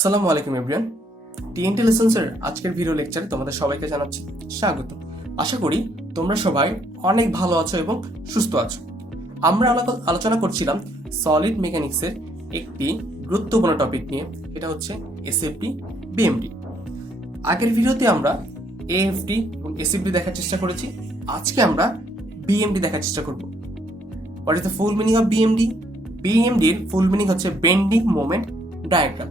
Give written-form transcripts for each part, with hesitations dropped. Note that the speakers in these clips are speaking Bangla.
আসসালামু আলাইকুম এভরিওয়ান। TNT-Lessons এর আজকের ভিডিও লেকচারে তোমাদের সবাইকে জানাচ্ছি স্বাগত। আশা করি তোমরা সবাই অনেক ভালো আছো এবং সুস্থ আছো। আমরা আলোচনা করছিলাম সলিড মেকানিক্সের একটি গুরুত্বপূর্ণ টপিক নিয়ে, এটা হচ্ছে এসএফডি বিএমডি। আগের ভিডিওতে আমরা এএফডি এবং এসএফডি দেখার চেষ্টা করেছি। আজকে আমরা বিএমডি দেখার চেষ্টা করব। What is the full meaning of BMD? বিএমডির ফুল মিনিং হচ্ছে bending moment diagram.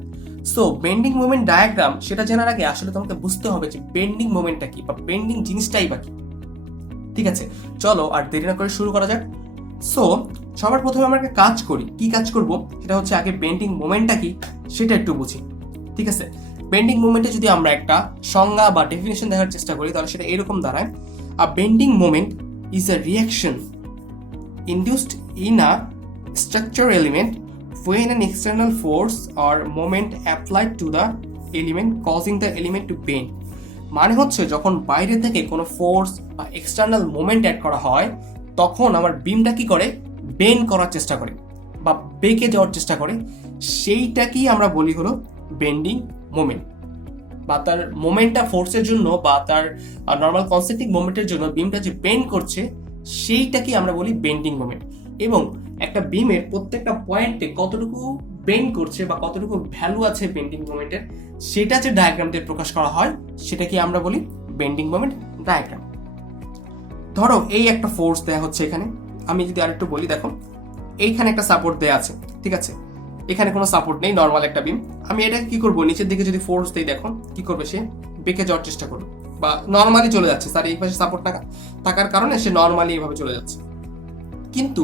So bending moment diagram সেটা জানার আগে আসলে তোমাকে বুঝতে হবে যে বেন্ডিং মোমেন্টটা কি বা বেন্ডিং জিনিসটাই বা কি। ঠিক আছে, চলো আর দেরি না করে শুরু করা যাক। সো সবার প্রথমে আমরা একটা কাজ করি। কি কাজ করব সেটা হচ্ছে আগে বেন্ডিং মোমেন্টটা কি সেটা একটু বুঝি। ঠিক আছে, বেন্ডিং মোমেন্টে যদি আমরা একটা সংজ্ঞা বা ডেফিনেশন দেখার চেষ্টা করি তাহলে সেটা এরকম দাঁড়ায়: a bending moment is a reaction induced in a structure element when an external force or moment applied to the element causing the element to bend. মানে হচ্ছে যখন বাইরে থেকে কোনো ফোর্স বা এক্সটার্নাল মোমেন্ট অ্যাড করা হয় তখন আমার বিমটা কি করে, বেন্ড করার চেষ্টা করে বা বেঁকে যাওয়ার চেষ্টা করে, সেইটাকেই আমরা বলি হলো বেন্ডিং মোমেন্ট। বা তার মোমেন্টটা ফোর্সের জন্য বা তার নর্মাল কনসেন্ট্রিক মোমেন্টের জন্য বিমটা যে বেন্ড করছে সেইটাকে আমরা বলি বেন্ডিং মোমেন্ট। এবং একটা বিমের প্রত্যেকটা পয়েন্টে কতটুকু বেন্ড করছে বা কতটুকু ভ্যালু আছে বেন্ডিং মোমেন্টের, সেটা যে ডায়াগ্রাম দিয়ে প্রকাশ করা হয় সেটাকে আমরা বলি বেন্ডিং মোমেন্ট ডায়াগ্রাম। ধরো এই একটা ফোর্স দেয়া হচ্ছে এখানে, আমি যদি আরেকটু বলি, দেখো এইখানে একটা সাপোর্ট দেয়া আছে। ঠিক আছে, এখানে কোনো সাপোর্ট নেই, নর্মাল একটা বিম। আমি এটাকে কি করবো, নিচের দিকে যদি ফোর্স দেই, দেখো কি করবে, সে বেঁকে যাওয়ার চেষ্টা করবে বা নর্মালি চলে যাচ্ছে। তার এই পাশে সাপোর্ট থাকার কারণে সে নর্মালি এইভাবে চলে যাচ্ছে। কিন্তু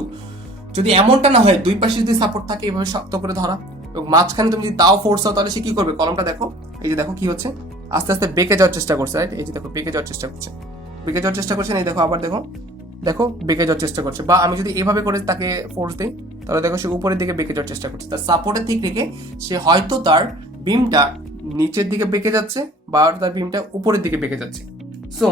যদি এমনটা না হয়, দুই পাশে যদি সাপোর্ট থাকে এইভাবে শক্ত করে ধরা এবং মাঝখানে তুমি যদি তাও ফোর্স দাও, তাহলে সে কি করবে, কলমটা দেখো, এই যে দেখো কি হচ্ছে, আস্তে আস্তে বেঁকে যাওয়ার চেষ্টা করছে। রাইট, এই যে দেখো বেঁকে যাওয়ার চেষ্টা করছে, বেঁকে যাওয়ার চেষ্টা করছে। এই দেখো আবার দেখো দেখো বেঁকে যাওয়ার চেষ্টা করছে। বা আমি যদি এভাবে করে তাকে ফোর্স দিই তাহলে দেখো সে উপরের দিকে বেঁকে যাওয়ার চেষ্টা করছে। তার সাপোর্টের দিক রেখে সে হয়তো তার বিমটা নিচের দিকে বেঁকে যাচ্ছে বা তার বিমটা উপরের দিকে বেঁকে যাচ্ছে। সো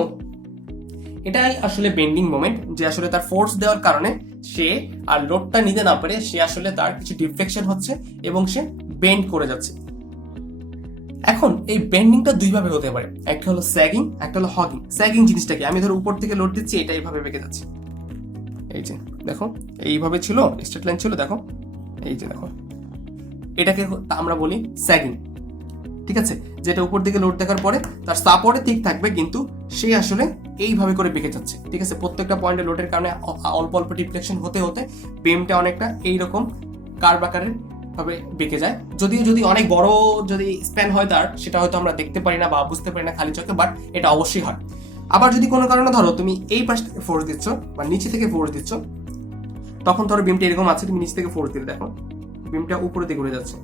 এটাই আসলে বেন্ডিং মোমেন্ট, যে আসলে তার ফোর্স দেওয়ার কারণে সে আর লোডটা নিতে না পারে, সে আসলে তার কিছু ডিফ্লেকশন হচ্ছে এবং সে বেন্ড করে যাচ্ছে। এখন এই বেন্ডিংটা দুইভাবে হতে পারে, একটা হলো স্যাগিং, একটা হলো হগিং। স্যাগিং জিনিসটা কি, আমি ধরো উপর থেকে লোড দিচ্ছি, এটা এইভাবে বেঁকে যাচ্ছে। এই যে দেখো এইভাবে ছিল, স্ট্রেট লাইন ছিল, দেখো এই যে দেখো, এটাকে আমরা বলি স্যাগিং। ঠিক আছে, যেটা উপর দিকে লোড দেখার পরে তার সাপোর্টে ঠিক থাকবে কিন্তু সে আসলে এইভাবে করে বেঁকে যাচ্ছে। ঠিক আছে, প্রত্যেকটা পয়েন্টে লোডের কারণে অল্প অল্প ডিফ্লেকশন হতে হতে বিমটা অনেকটা এইরকম কার্ভ আকারের ভাবে বেঁকে যায়। যদি অনেক বড় যদি স্প্যান হয় তার, সেটা হয়তো আমরা দেখতে পারি না বা বুঝতে পারি না খালি চোখে, বাট এটা অবশ্যই হয়। আবার যদি কোনো কারণে ধরো তুমি এই পাশ থেকে ফোর্স দিচ্ছ বা নিচে থেকে ফোর্স দিচ্ছ, তখন ধরো বিমটা এরকম আছে, তুমি নিচে থেকে ফোর্স দিলে দেখো বিমটা উপরে দিকে উঠে যাচ্ছে।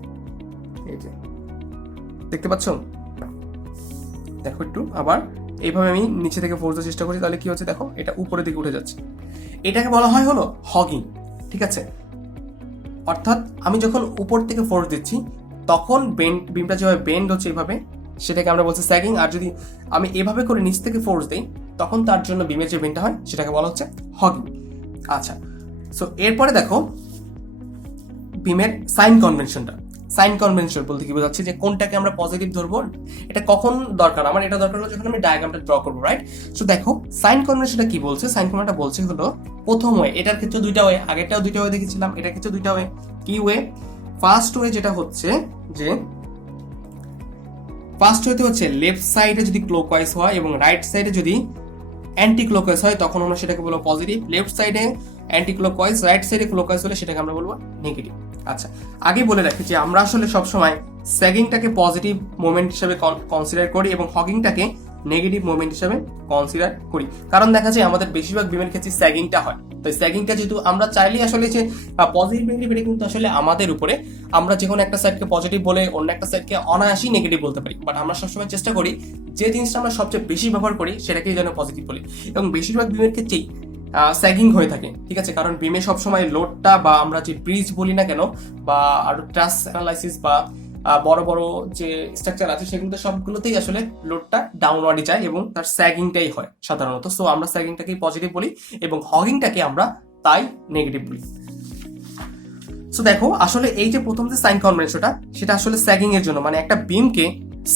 এই যে দেখতে পাচ্ছ, দেখো একটু আবার এইভাবে আমি নিচে থেকে ফোর্স দেওয়ার চেষ্টা করছি, তাহলে কি হচ্ছে দেখো এটা উপরের দিকে উঠে যাচ্ছে। এটাকে বলা হয় হলো হগিং। ঠিক আছে, অর্থাৎ আমি যখন উপর থেকে ফোর্স দিচ্ছি তখন বিমটা যেভাবে বেন্ড হচ্ছে এইভাবে, সেটাকে আমরা বলছি স্যাগিং। আর যদি আমি এভাবে করে নিচ থেকে ফোর্স দিই তখন তার জন্য বিমের যে বেন্ডটা হয় সেটাকে বলা হচ্ছে হগিং। আচ্ছা, সো এরপরে দেখো বিমের সাইন কনভেনশনটা। সাইন কনভেনশন বলতে কি বোঝাচ্ছে, যে কোনটাকে আমরা পজিটিভ ধরবো, এটা কখন দরকার, আমার এটা দরকার হলো যখন আমি ডায়াগ্রামটা ড্র করবো। রাইট, সো দেখো সাইন কনভেনশনটা কি বলছে। সাইন কনভেনশনটা বলছে হলো প্রথম ওয়ে, এটার ক্ষেত্রে দুইটা ওয়ে, আগেরটাও দুইটা ওয়ে দেখেছিলাম, এটার ক্ষেত্রে দুইটা ওয়ে। কি ওয়ে? ফার্স্ট ওয়ে যেটা হচ্ছে যে ফার্স্ট ওয়েতে হচ্ছে লেফট সাইডে যদি ক্লকওয়াইজ হয় এবং রাইট সাইডে যদি অ্যান্টি ক্লকওয়াইজ হয় তখন আমরা সেটাকে বলবো পজিটিভ। লেফট সাইডে অ্যান্টি ক্লকওয়াইজ, রাইট সাইডে ক্লকওয়াইজ হলে সেটাকে আমরা বলবো নেগেটিভ। আচ্ছা, আগে বলে রাখি যে আমরা আসলে সবসময় স্যাগিংটাকে পজিটিভ মোমেন্ট হিসেবে কনসিডার করি এবং হগিংটাকে নেগেটিভ মোমেন্ট হিসেবে কনসিডার করি, কারণ দেখা যায় আমাদের বেশিরভাগ বিমের ক্ষেত্রে স্যাগিংটা হয়। তো স্যাগিংটা যেহেতু আমরা চাইলেই আসলে যে পজিটিভ নেগেটিভ, এটা কিন্তু আসলে আমাদের উপরে, আমরা যে কোনো একটা সাইডকে পজিটিভ বলে অন্য একটা সাইডকে অনায়াসই নেগেটিভ বলতে পারি। বাট আমরা সবসময় চেষ্টা করি যে জিনিসটা আমরা সবচেয়ে বেশি ব্যবহার করি সেটাকেই যেন পজিটিভ বলি, এবং বেশিরভাগ বিমের ক্ষেত্রেই স্যাগিং হয়ে থাকে। ঠিক আছে, কারণ বিমে সবসময় লোডটা বা আমরা যে ব্রিজ বলি না কেন বা আরো ট্রাস অ্যানালাইসিস বা বড় বড় যে স্ট্রাকচার আছে সেগুলোতে সবগুলোতেই আসলে লোডটা ডাউনওয়ার্ডই যায় এবং তার স্যাগিংটাই হয় সাধারণত। সো আমরা স্যাগিংটাকেই পজিটিভ বলি এবং হগিংটাকে আমরা তাই নেগেটিভ বলি। সো দেখো আসলে এই যে প্রথম যে সাইন কনভেনশনটা সেটা আসলে স্যাগিং এর জন্য, মানে একটা বিমকে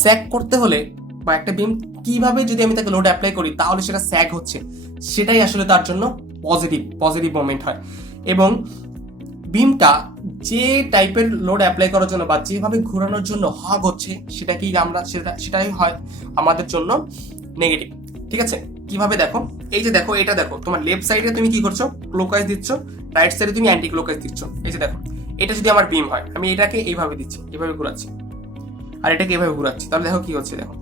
স্যাগ করতে হলে বা একটা বিম কিভাবে যদি আমি তাকে লোড অ্যাপ্লাই করি তাহলে সেটা স্যাগ হচ্ছে, সেটাই আসলে তার জন্য পজিটিভ মোমেন্ট হয়। এবং বিমটা যে টাইপের লোড অ্যাপ্লাই করার জন্য বা যেভাবে ঘোরানোর জন্য হগ হচ্ছে সেটাকেই আমরা সেটাই হয় আমাদের জন্য নেগেটিভ। ঠিক আছে, কিভাবে দেখো, এই যে দেখো এটা দেখো, তোমার লেফট সাইডে তুমি কি করছো, ক্লোকওয়াইজ দিচ্ছ, রাইট সাইডে তুমি অ্যান্টি ক্লোকওয়াইজ দিচ্ছ। এই যে দেখো, এটা যদি আমার বিম হয় আমি এটাকে এইভাবে দিচ্ছি, এইভাবে ঘুরাচ্ছি, আর এটাকে এইভাবে ঘুরাচ্ছি, তাহলে দেখো কি হচ্ছে। দেখো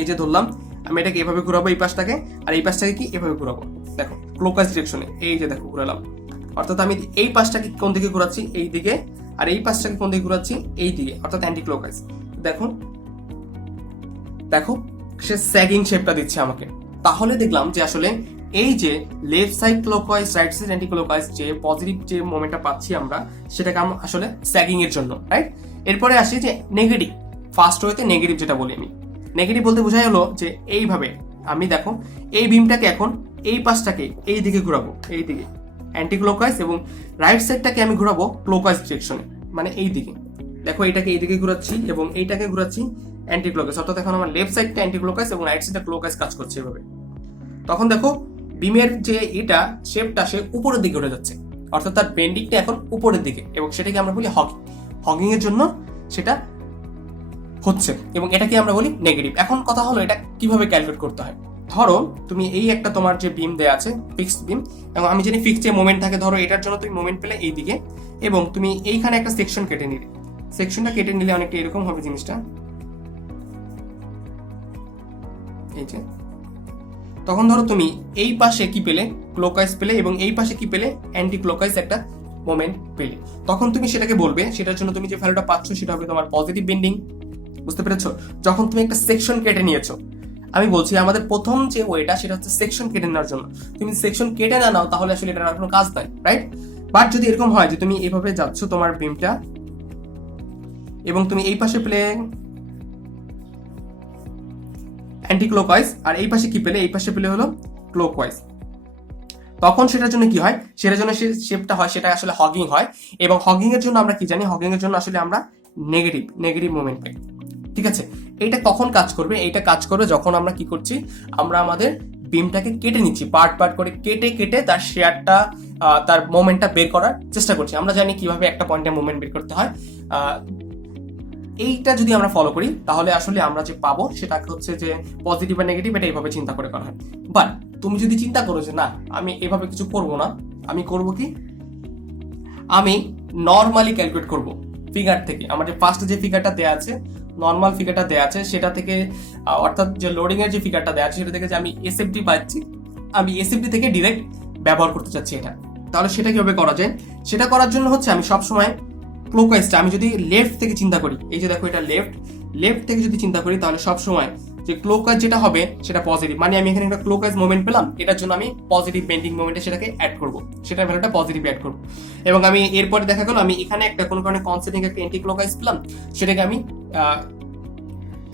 এই যে ধরলাম আমি এটাকে এভাবে ঘুরাবো এই পাশটাকে, আর এই পাশটাকে কি এভাবে ঘুরাবো, দেখো ক্লোকওয়াইজ ডিরেকশনে, এই যে দেখো ঘুরালাম। অর্থাৎ আমি এই পাশটাকে কোন দিকে ঘুরাচ্ছি, এই দিকে, আর এই পাশটাকে কোন দিকে ঘুরাচ্ছি, এই দিকে, অর্থাৎ অ্যান্টি ক্লোকওয়াইজ। দেখো দেখো সে স্যাগিং শেপটা দিচ্ছে আমাকে। তাহলে দেখলাম যে আসলে এই যে left side clockwise, right side anti clockwise যে পজিটিভ যে মোমেন্টটা পাচ্ছি আমরা, সেটাকে আমরা আসলে স্যাগিং এর জন্য, রাইট। এরপরে আসি যে নেগেটিভ, ফার্স্ট ওয়েতে নেগেটিভ যেটা বলি আমি, নেগেটিভ বলতে বোঝাই হলো যে এইভাবে আমি দেখো এই বিমটাকে এখন এই পাশটাকে এই দিকে ঘুরাবো, এই দিকে অ্যান্টি ক্লকওয়াইজ, এবং রাইট সাইডটাকে আমি ঘুরাবো ক্লকওয়াইজ ডিরেকশনে, মানে এই দিকে। দেখো এটাকে এই দিকে ঘুরাচ্ছি এবং এইটাকে ঘুরাচ্ছি অ্যান্টি ক্লকওয়াইজ, অর্থাৎ এখন আমার লেফট সাইডটা অ্যান্টি ক্লকওয়াইজ এবং রাইট সাইডটা ক্লকওয়াইজ কাজ করছে এভাবে। তখন দেখো বিমের যে এটা শেপটা সে উপরের দিকে উঠে যাচ্ছে, অর্থাৎ তার বেন্ডিংটা এখন উপরের দিকে, এবং সেটাকে আমরা বলি হগিং। হগিং এর জন্য সেটা হচ্ছে, এবং এটাকে আমরা বলি নেগেটিভ। এখন কথা হলো এটা কিভাবে ক্যালকুলেট করতে হয়। ধরো তুমি এই একটা তোমার যে বিম দেয়া আছে ফিক্সড বিম, এবং আমি জানি ফিক্সড যে মোমেন্ট থাকে, ধরো এটার জন্য তুমি মোমেন্ট পেলে এই দিকে, এবং তুমি এইখানে একটা সেকশন কেটে নিলে, সেকশনটা কেটে নিলে অনেকটা এরকম হবে জিনিসটা, এই যে। তখন ধরো তুমি এই পাশে কি পেলে, ক্লকওয়াইজ পেলে, এবং এই পাশে কি পেলে, অ্যান্টি ক্লকওয়াইজ একটা মোমেন্ট পেলে। তখন তুমি সেটাকে বলবে, সেটার জন্য তুমি যে ভ্যালুটা পাচ্ছ সেটা হবে তোমার পজিটিভ বেন্ডিং। বুঝতে পেরেছো? যখন তুমি একটা সেকশন কেটে নিয়েছো, আমি বলছি আমাদের প্রথম যে ওয়েটা সেটা হচ্ছে সেকশন কেটে নেওয়ার জন্য। তুমি সেকশন কেটে না নাও তাহলে আসলে এটার কোনো কাজ নাই, রাইট। বাট যদি এরকম হয় যে তুমি এভাবে যাচ্ছ তোমার বিমটা, এবং তুমি এই পাশে পেলে অ্যান্টি ক্লকওয়াইজ, আর এই পাশে কি পেলে, এই পাশে পেলে হলো ক্লকওয়াইজ, তখন সেটার জন্য কি হয়, সেটার জন্য শেপটা হয় সেটা আসলে হগিং হয়। এবং হগিং এর জন্য আমরা কি জানি, হগিং এর জন্য আসলে আমরা নেগেটিভ মোমেন্ট পাই। ঠিক আছে, এইটা কখন কাজ করবে, এইটা কাজ করবে যখন আমরা কি করছি, আমরা আমাদের বিমটাকে কেটে নিচ্ছি, পার্ট করে কেটে তার শেয়ারটা, তার মোমেন্টটা বের করার চেষ্টা করছি। আমরা জানি কিভাবে একটা পয়েন্টে মোমেন্ট বের করতে হয়। এইটা যদি আমরা ফলো করি তাহলে আসলে আমরা যে পাবো সেটা হচ্ছে যে পজিটিভ আর নেগেটিভ, এটা এইভাবে চিন্তা করে করা হয়। বাট তুমি যদি চিন্তা করো যে না আমি এভাবে কিছু করব না, আমি করব কি, আমি নর্মালি ক্যালকুলেট করব ফিগার থেকে। আমার যে ফার্স্ট যে ফিগারটা দেওয়া আছে, নর্মাল ফিগারটা দেওয়া আছে, সেটা থেকে অর্থাৎ যে লোডিং এর যে ফিগারটা দেওয়া আছে সেটা থেকে যে আমি এসএফডি পাচ্ছি, আমি এসএফডি থেকে ডিরেক্ট ব্যবহার করতে চাচ্ছি এটা। তাহলে সেটা কিভাবে করা যায়, সেটা করার জন্য হচ্ছে আমি সবসময় ক্লকওয়াইজটা, আমি যদি লেফট থেকে চিন্তা করি, এই যে দেখো এটা লেফট থেকে যদি চিন্তা করি তাহলে সবসময় যে ক্লকওয়াইজ যেটা হবে সেটা পজিটিভ, মানে আমি এখানে একটা ক্লকওয়াইজ মোমেন্ট পেলাম, এটার জন্য আমি পজিটিভ বেন্ডিং মোমেন্টে সেটাকে অ্যাড করবো, সেটার ভ্যালুটা পজিটিভ অ্যাড করবো। এবং আমি এরপরে দেখা গেল আমি এখানে একটা কোনো কারণে কনসেন্ট্রিক একটা অ্যান্টি ক্লকওয়াইজ পেলাম, সেটাকে আমি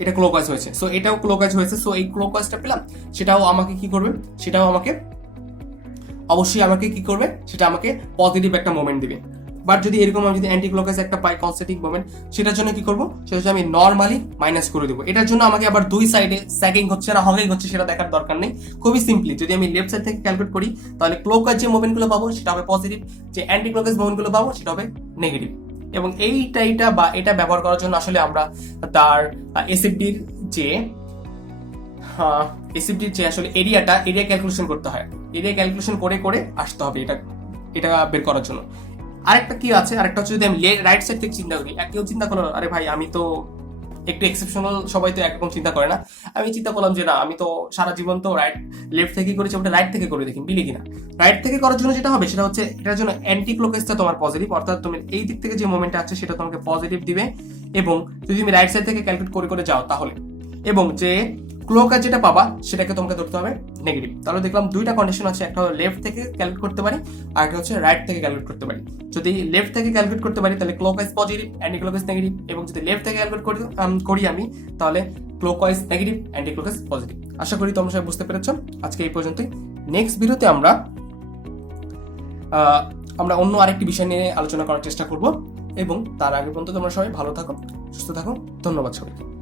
এটা ক্লকওয়াইজ হয়েছে, সো এটাও ক্লকওয়াইজ হয়েছে, সো এই ক্লকওয়াইজটা পেলাম, সেটাও আমাকে কি করবে, সেটাও আমাকে অবশ্যই আমাকে কি করবে, সেটা আমাকে পজিটিভ একটা মোমেন্ট দিবে। বাট যদি এরকম আমি যদি অ্যান্টি ক্লকওয়াইজ একটা পাই কনসেন্ট্রিক মোমেন্ট, সেটার জন্য কি করব, সেটা হচ্ছে আমি নর্মালি মাইনাস করে দেবো। এটার জন্য আমাকে আবার দুই সাইডে স্যাগিং হচ্ছে না হগিং হচ্ছে সেটা দেখার দরকার নেই। খুবই সিম্পলি যদি আমি লেফট সাইড থেকে ক্যালকুলেট করি তাহলে ক্লকওয়াইজ যে মোমেন্টগুলো পাবো সেটা হবে পজিটিভ, যে অ্যান্টি ক্লকওয়াইজ মোমেন্টগুলো পাবো সেটা হবে নেগেটিভ। এবং এইটা বা এটা ব্যবহার করার জন্য আসলে আমরা তার এসএফডির যে আসলে এরিয়া ক্যালকুলেশন করতে হয়, এরিয়া ক্যালকুলেশন করে আসতে হবে এটা বের করার জন্য। আরেকটা কি আছে, আরেকটা হচ্ছে যদি আমি রাইট সাইড থেকে চিন্তা করি, কেউ চিন্তা করলো আরে ভাই আমি তো একটু এক্সেপশনাল, সবাই তো একরকম চিন্তা করে না। আমি চিন্তা করলাম যে না আমি তো সারা জীবন তো লেফট থেকে করেছি, ওটা রাইট থেকে করে দেখি মিলি কিনা। রাইট থেকে করার জন্য যেটা হবে সেটা হচ্ছে এটার জন্য অ্যান্টি ক্লকওয়াইজটা তোমার পজিটিভ, অর্থাৎ তুমি এই দিক থেকে যে মোমেন্টটা আছে সেটা তোমাকে পজিটিভ দিবে। এবং যদি তুমি রাইট সাইড থেকে ক্যালকুলেট করে যাও তাহলে, এবং যে ক্লকওয়াইজ যেটা পাবা সেটাকে তোমাকে ধরতে হবে নেগেটিভ। তাহলে দেখলাম দুইটা কন্ডিশন আছে, একটা হলো লেফট থেকে ক্যালকুলেট করতে পারি, আর একটা হচ্ছে রাইট থেকে ক্যালকুলেট করতে পারি। যদি লেফট থেকে ক্যালকুলেট করতে পারি তাহলে clockwise positive, anticlockwise negative, এবং যদি লেফট থেকে ক্যালকুলেট করি আমি তাহলে clockwise negative, anticlockwise positive. আশা করি তোমরা সবাই বুঝতে পেরেছো। আজকে এই পর্যন্তই। নেক্সট ভিডিওতে আমরা আমরা অন্য আরেকটি বিষয় নিয়ে আলোচনা করার চেষ্টা করব। এবং তার আগে পর্যন্ত তোমরা সবাই ভালো থাকো, সুস্থ থাকো। ধন্যবাদ সবাইকে।